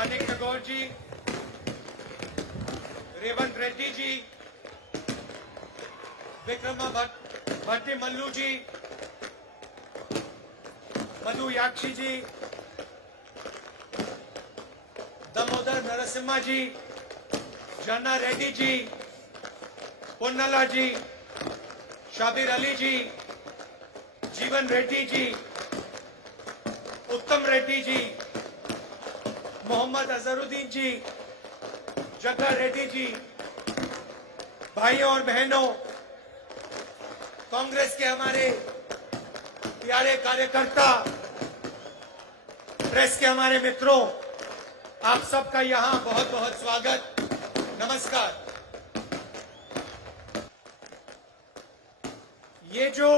मानिक गौर जी, रेवंत रेड्डी जी, विक्रमा भट्टी मल्लू जी, मधु याक्षी जी, दामोदर नरसिम्हा जी, जन्ना रेड्डी जी, पुन्नला जी, शाबिर अली जी, जीवन रेड्डी जी, उत्तम रेड्डी जी, मोहम्मद अजहरुद्दीन जी, जग्गा रेड्डी जी, भाइयों और बहनों, कांग्रेस के हमारे प्यारे कार्यकर्ता, प्रेस के हमारे मित्रों, आप सबका यहां बहुत बहुत स्वागत, नमस्कार। ये जो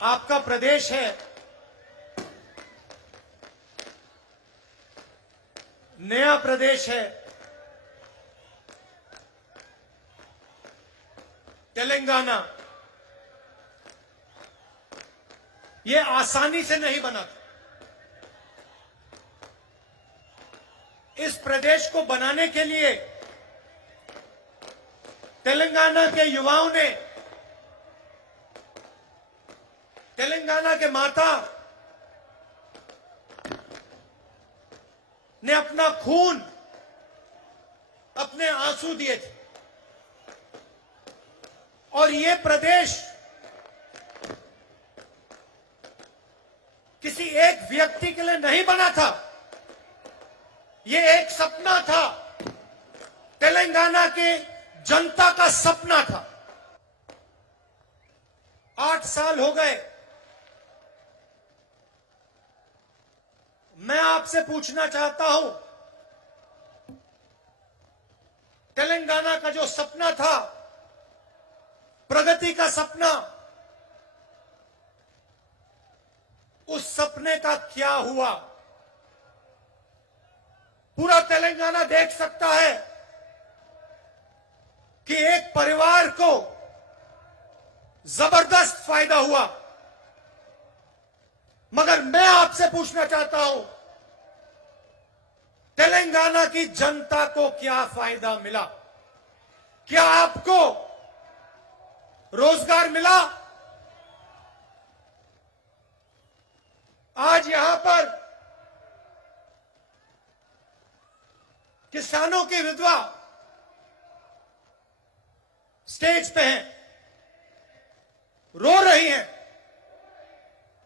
आपका प्रदेश है, नया प्रदेश है, तेलंगाना, ये आसानी से नहीं बना था। इस प्रदेश को बनाने के लिए तेलंगाना के युवाओं ने, तेलंगाना के माता ने अपना खून, अपने आंसू दिए थे। और ये प्रदेश किसी एक व्यक्ति के लिए नहीं बना था, ये एक सपना था, तेलंगाना के जनता का सपना था। 8 साल हो गए। मैं आपसे पूछना चाहता हूं, तेलंगाना का जो सपना था, प्रगति का सपना, उस सपने का क्या हुआ? पूरा तेलंगाना देख सकता है कि एक परिवार को जबरदस्त फायदा हुआ, मगर मैं आपसे पूछना चाहता हूं, तेलंगाना की जनता को क्या फायदा मिला? क्या आपको रोजगार मिला? आज यहां पर किसानों की विधवा स्टेज पे हैं, रो रही हैं।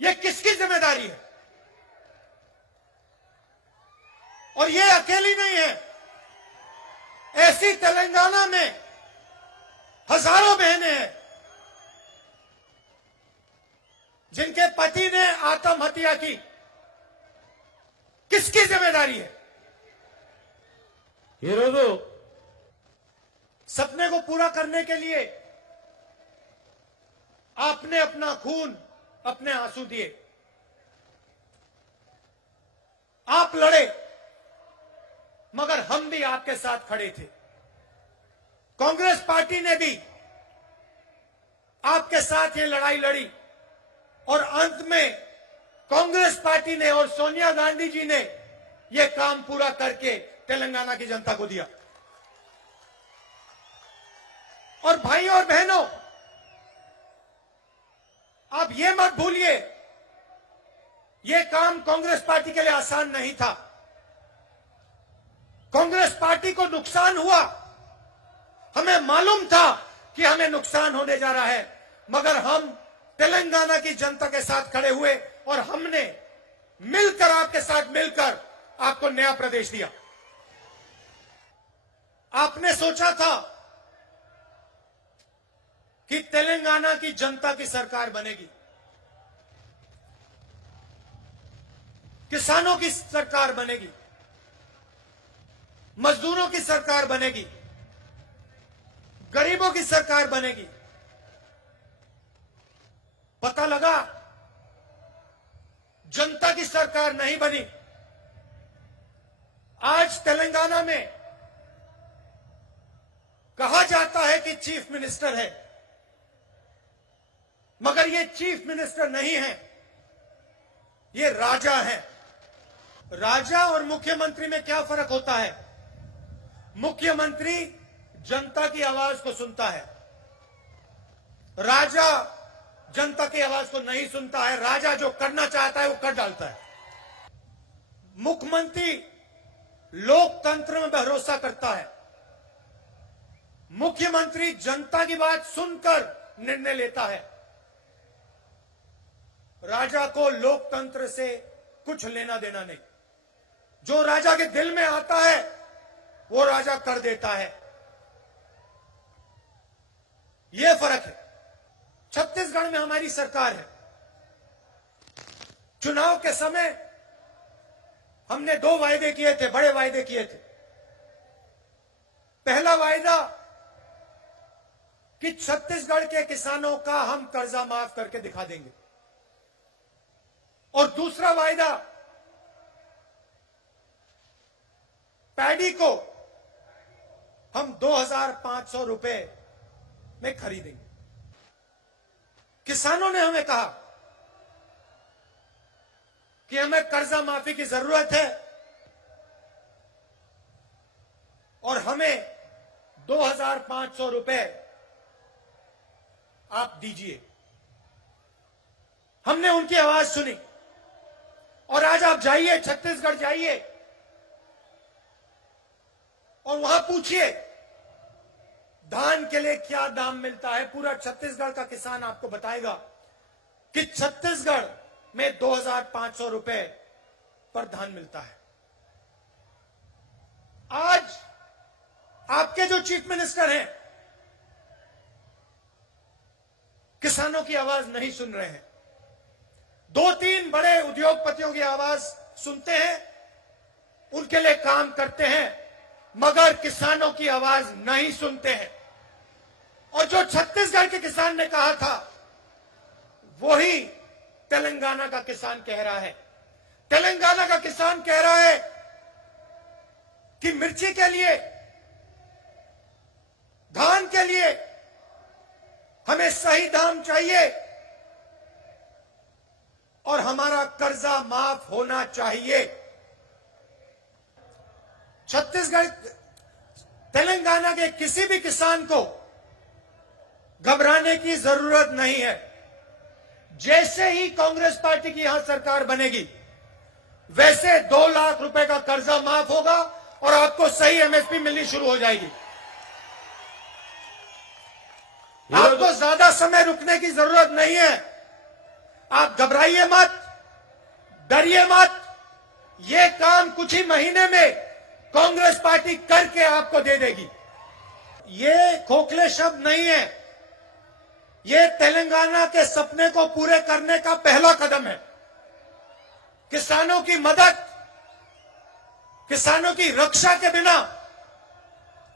ये किसकी जिम्मेदारी है? और ये अकेली नहीं है, ऐसी तेलंगाना में हजारों बहनें हैं जिनके पति ने आत्महत्या की। किसकी जिम्मेदारी है? सपने को पूरा करने के लिए आपने अपना खून, अपने आंसू दिए, आप लड़े, मगर हम भी आपके साथ खड़े थे। कांग्रेस पार्टी ने भी आपके साथ ये लड़ाई लड़ी और अंत में कांग्रेस पार्टी ने और सोनिया गांधी जी ने ये काम पूरा करके तेलंगाना की जनता को दिया। और भाइयों और बहनों, आप ये मत भूलिए, ये काम कांग्रेस पार्टी के लिए आसान नहीं था। कांग्रेस पार्टी को नुकसान हुआ, हमें मालूम था कि हमें नुकसान होने जा रहा है, मगर हम तेलंगाना की जनता के साथ खड़े हुए और हमने मिलकर, आपके साथ मिलकर आपको नया प्रदेश दिया। आपने सोचा था कि तेलंगाना की जनता की सरकार बनेगी, किसानों की सरकार बनेगी, मजदूरों की सरकार बनेगी, गरीबों की सरकार बनेगी। पता लगा जनता की सरकार नहीं बनी। आज तेलंगाना में कहा जाता है कि चीफ मिनिस्टर है, मगर ये चीफ मिनिस्टर नहीं है, ये राजा है। राजा और मुख्यमंत्री में क्या फर्क होता है? मुख्यमंत्री जनता की आवाज को सुनता है, राजा जनता की आवाज को नहीं सुनता है। राजा जो करना चाहता है वो कर डालता है। मुख्यमंत्री लोकतंत्र में भरोसा करता है, मुख्यमंत्री जनता की बात सुनकर निर्णय लेता है। राजा को लोकतंत्र से कुछ लेना देना नहीं। जो राजा के दिल में आता है वो राजा कर देता है। यह फर्क है। छत्तीसगढ़ में हमारी सरकार है। चुनाव के समय हमने 2 वायदे किए थे, बड़े वायदे किए थे। पहला वायदा कि छत्तीसगढ़ के किसानों का हम कर्जा माफ करके दिखा देंगे, और दूसरा वायदा पैडी को हम 2,500 रुपए में खरीदेंगे। किसानों ने हमें कहा कि हमें कर्जा माफी की जरूरत है और हमें 2,500 रुपए आप दीजिए। हमने उनकी आवाज सुनी और आज आप जाइए, छत्तीसगढ़ जाइए और वहां पूछिए धान के लिए क्या दाम मिलता है। पूरा छत्तीसगढ़ का किसान आपको बताएगा कि छत्तीसगढ़ में 2,500 रुपए पर धान मिलता है। आज आपके जो चीफ मिनिस्टर हैं किसानों की आवाज नहीं सुन रहे हैं। 2-3 बड़े उद्योगपतियों की आवाज सुनते हैं, उनके लिए काम करते हैं, मगर किसानों की आवाज नहीं सुनते हैं। और जो छत्तीसगढ़ के किसान ने कहा था वही तेलंगाना का किसान कह रहा है। तेलंगाना का किसान कह रहा है कि मिर्ची के लिए, धान के लिए हमें सही दाम चाहिए और हमारा कर्जा माफ होना चाहिए। छत्तीसगढ़, तेलंगाना के किसी भी किसान को घबराने की जरूरत नहीं है। जैसे ही कांग्रेस पार्टी की यहां सरकार बनेगी वैसे 2 लाख रुपए का कर्जा माफ होगा और आपको सही एमएसपी मिलनी शुरू हो जाएगी। आपको ज्यादा समय रुकने की जरूरत नहीं है। आप घबराइए मत, डरिए मत। ये काम कुछ ही महीने में कांग्रेस पार्टी करके आपको दे देगी। ये खोखले शब्द नहीं है, ये तेलंगाना के सपने को पूरे करने का पहला कदम है। किसानों की मदद, किसानों की रक्षा के बिना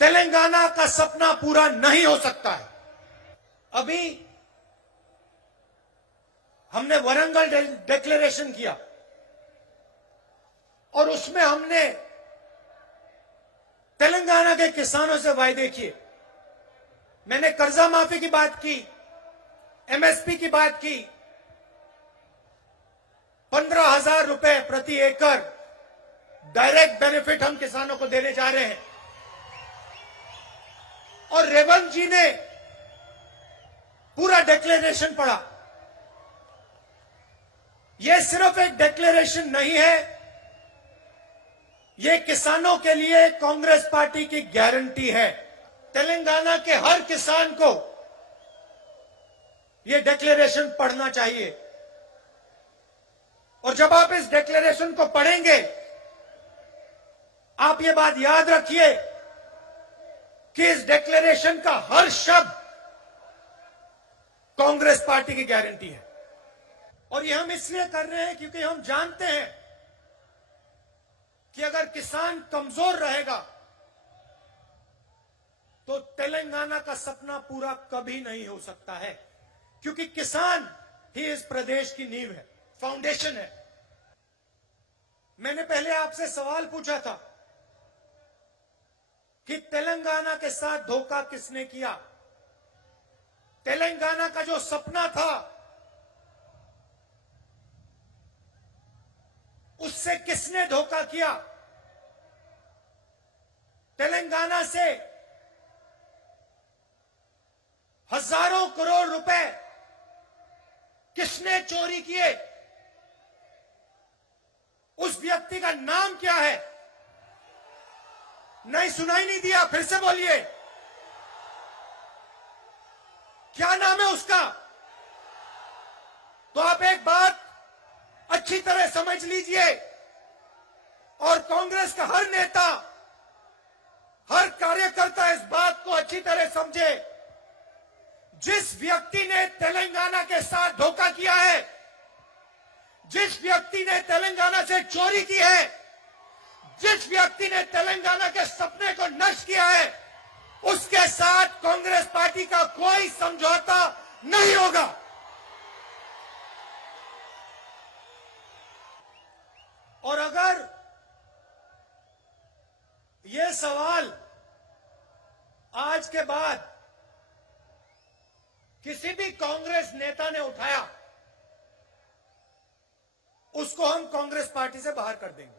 तेलंगाना का सपना पूरा नहीं हो सकता है। अभी हमने वरंगल डिक्लेरेशन किया और उसमें हमने तेलंगाना के किसानों से वायदे किए। मैंने कर्जा माफी की बात की, एमएसपी की बात की, 15,000 रुपए प्रति एकड़ डायरेक्ट बेनिफिट हम किसानों को देने जा रहे हैं। और रेवंत जी ने पूरा डिक्लेरेशन पढ़ा। यह सिर्फ एक डिक्लेरेशन नहीं है, यह किसानों के लिए कांग्रेस पार्टी की गारंटी है। तेलंगाना के हर किसान को यह डिक्लेरेशन पढ़ना चाहिए और जब आप इस डिक्लेरेशन को पढ़ेंगे आप यह बात याद रखिए कि इस डिक्लेरेशन का हर शब्द कांग्रेस पार्टी की गारंटी है। और यह हम इसलिए कर रहे हैं क्योंकि हम जानते हैं कि अगर किसान कमजोर रहेगा तो तेलंगाना का सपना पूरा कभी नहीं हो सकता है, क्योंकि किसान ही इस प्रदेश की नींव है, फाउंडेशन है। मैंने पहले आपसे सवाल पूछा था कि तेलंगाना के साथ धोखा किसने किया। तेलंगाना का जो सपना था उससे से किसने धोखा किया? तेलंगाना से हजारों करोड़ रुपए किसने चोरी किए? उस व्यक्ति का नाम क्या है? नहीं, सुनाई नहीं दिया, फिर से बोलिए, क्या नाम है उसका? तो आप एक बात अच्छी तरह समझ लीजिए और कांग्रेस का हर नेता, हर कार्यकर्ता इस बात को अच्छी तरह समझे। जिस व्यक्ति ने तेलंगाना के साथ धोखा किया है, जिस व्यक्ति ने तेलंगाना से चोरी की है, जिस व्यक्ति ने तेलंगाना के सपने को नष्ट किया है, उसके साथ कांग्रेस पार्टी का कोई समझौता नहीं होगा। और अगर यह सवाल आज के बाद किसी भी कांग्रेस नेता ने उठाया, उसको हम कांग्रेस पार्टी से बाहर कर देंगे।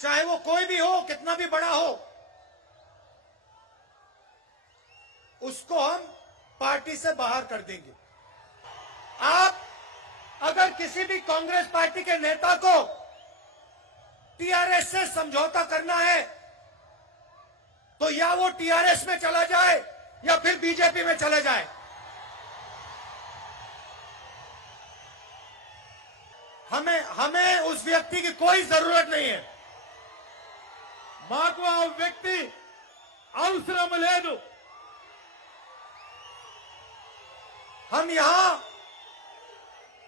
चाहे वो कोई भी हो, कितना भी बड़ा हो, उसको हम पार्टी से बाहर कर देंगे। आप अगर किसी भी कांग्रेस पार्टी के नेता को टीआरएस से समझौता करना है, तो या वो टीआरएस में चला जाए या फिर बीजेपी में चले जाए। हमें उस व्यक्ति की कोई जरूरत नहीं है। మాకు ఆ వ్యక్తి అవసరం లేదు। हम यहां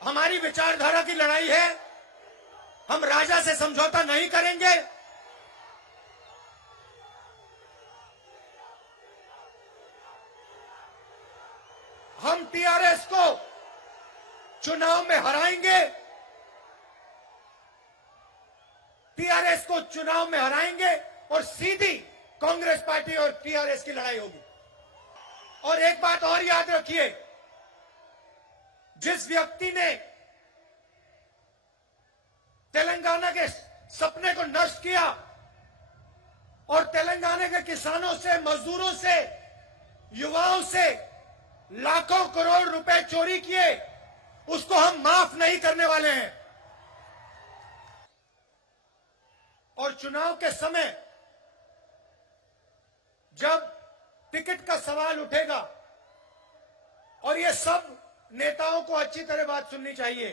हमारी विचारधारा की लड़ाई है, हम राजा से समझौता नहीं करेंगे। हम टीआरएस को चुनाव में हराएंगे, टीआरएस को चुनाव में हराएंगे और सीधी कांग्रेस पार्टी और टीआरएस की लड़ाई होगी। और एक बात और याद रखिए, जिस व्यक्ति ने तेलंगाना के सपने को नष्ट किया और तेलंगाना के किसानों से, मजदूरों से, युवाओं से लाखों करोड़ रुपए चोरी किए, उसको हम माफ नहीं करने वाले हैं। और चुनाव के समय जब टिकट का सवाल उठेगा, और ये सब नेताओं को अच्छी तरह बात सुननी चाहिए,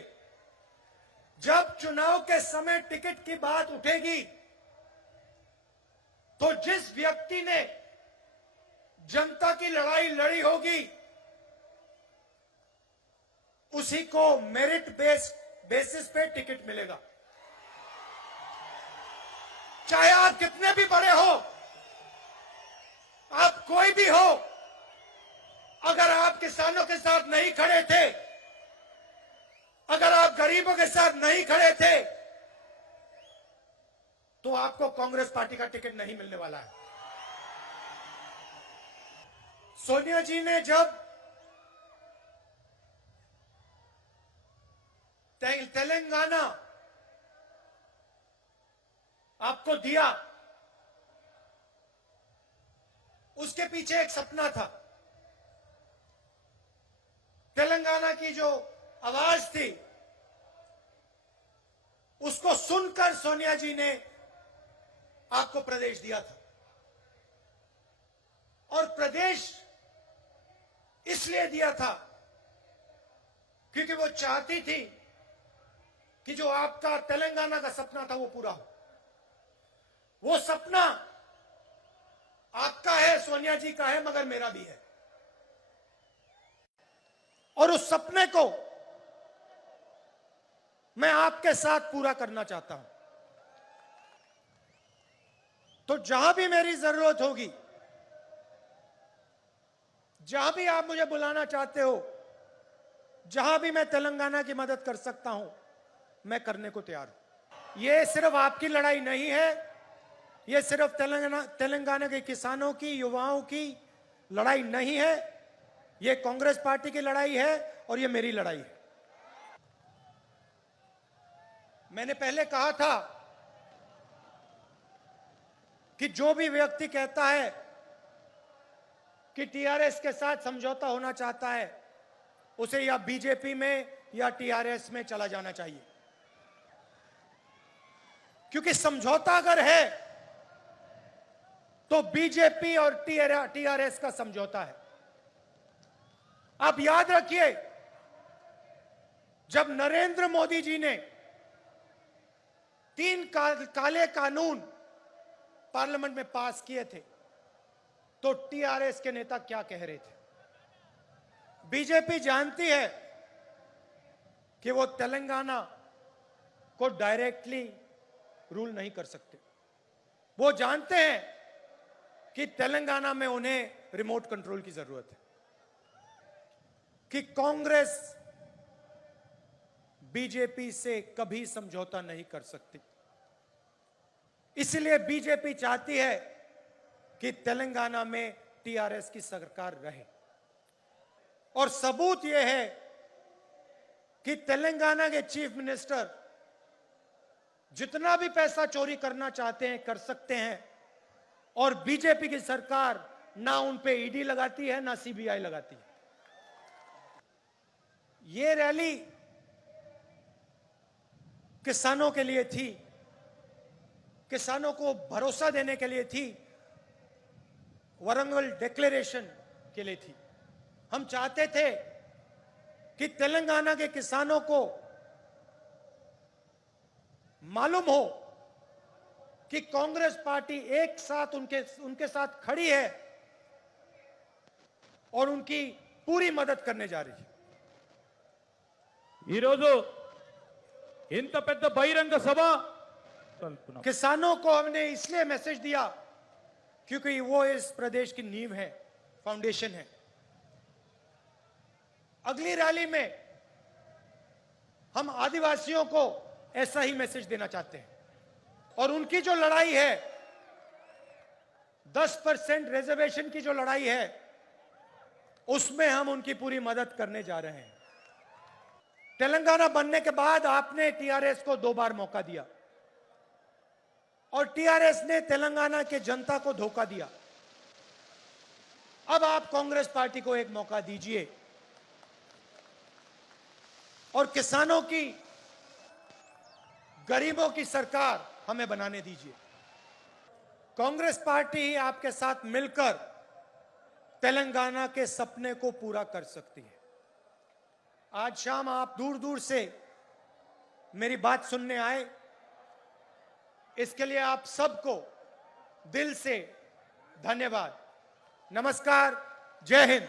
जब चुनाव के समय टिकट की बात उठेगी, तो जिस व्यक्ति ने जनता की लड़ाई लड़ी होगी, उसी को मेरिट बेसिस पे टिकट मिलेगा। चाहे आप कितने भी बड़े हो, आप कोई भी हो, अगर आप किसानों के साथ नहीं खड़े थे, अगर आप गरीबों के साथ नहीं खड़े थे, तो आपको कांग्रेस पार्टी का टिकट नहीं मिलने वाला है। सोनिया जी ने जब तेलंगाना आपको दिया, उसके पीछे एक सपना था। तेलंगाना की जो आवाज थी, उसको सुनकर सोनिया जी ने आपको प्रदेश दिया था। और प्रदेश इसलिए दिया था क्योंकि वो चाहती थी कि जो आपका तेलंगाना का सपना था वो पूरा हो। वो सपना आपका है, सोनिया जी का है, मगर मेरा भी है। और उस सपने को मैं आपके साथ पूरा करना चाहता हूं। तो जहां भी मेरी जरूरत होगी, जहां भी आप मुझे बुलाना चाहते हो, जहां भी मैं तेलंगाना की मदद कर सकता हूं, मैं करने को तैयार हूं। यह सिर्फ आपकी लड़ाई नहीं है, यह सिर्फ तेलंगाना के किसानों की, युवाओं की लड़ाई नहीं है, ये कांग्रेस पार्टी की लड़ाई है और ये मेरी लड़ाई है। मैंने पहले कहा था कि जो भी व्यक्ति कहता है कि टीआरएस के साथ समझौता होना चाहता है, उसे या बीजेपी में या टीआरएस में चला जाना चाहिए, क्योंकि समझौता अगर है तो बीजेपी और टीआरएस का समझौता है। आप याद रखिए, जब नरेंद्र मोदी जी ने 3 काले कानून पार्लियामेंट में पास किए थे, तो टीआरएस के नेता क्या कह रहे थे? बीजेपी जानती है कि वो तेलंगाना को डायरेक्टली रूल नहीं कर सकते। वो जानते हैं कि तेलंगाना में उन्हें रिमोट कंट्रोल की जरूरत है, कि कांग्रेस बीजेपी से कभी समझौता नहीं कर सकती। इसलिए बीजेपी चाहती है कि तेलंगाना में टीआरएस की सरकार रहे। और सबूत यह है कि तेलंगाना के चीफ मिनिस्टर जितना भी पैसा चोरी करना चाहते हैं कर सकते हैं, और बीजेपी की सरकार ना उन पे ईडी लगाती है ना सीबीआई लगाती है। ये रैली किसानों के लिए थी, किसानों को भरोसा देने के लिए थी, वारंगल डिक्लेरेशन के लिए थी। हम चाहते थे कि तेलंगाना के किसानों को मालूम हो कि कांग्रेस पार्टी एक साथ उनके साथ खड़ी है और उनकी पूरी मदद करने जा रही है। ఈరోజు ఇంత పెద్ద బహిరంగ సభ किसानों को हमने इसलिए मैसेज दिया क्योंकि वो इस प्रदेश की नींव है, फाउंडेशन है। अगली रैली में हम आदिवासियों को ऐसा ही मैसेज देना चाहते हैं, और उनकी जो लड़ाई है 10% रिजर्वेशन की जो लड़ाई है, उसमें हम उनकी पूरी मदद करने जा रहे हैं। तेलंगाना बनने के बाद आपने टीआरएस को 2 बार मौका दिया और टीआरएस ने तेलंगाना के जनता को धोखा दिया। अब आप कांग्रेस पार्टी को एक मौका दीजिए और किसानों की, गरीबों की सरकार हमें बनाने दीजिए। कांग्रेस पार्टी ही आपके साथ मिलकर तेलंगाना के सपने को पूरा कर सकती है। आज शाम आप दूर दूर से मेरी बात सुनने आए, इसके लिए आप सबको दिल से धन्यवाद। नमस्कार, जय हिंद।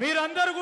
మీరందరూ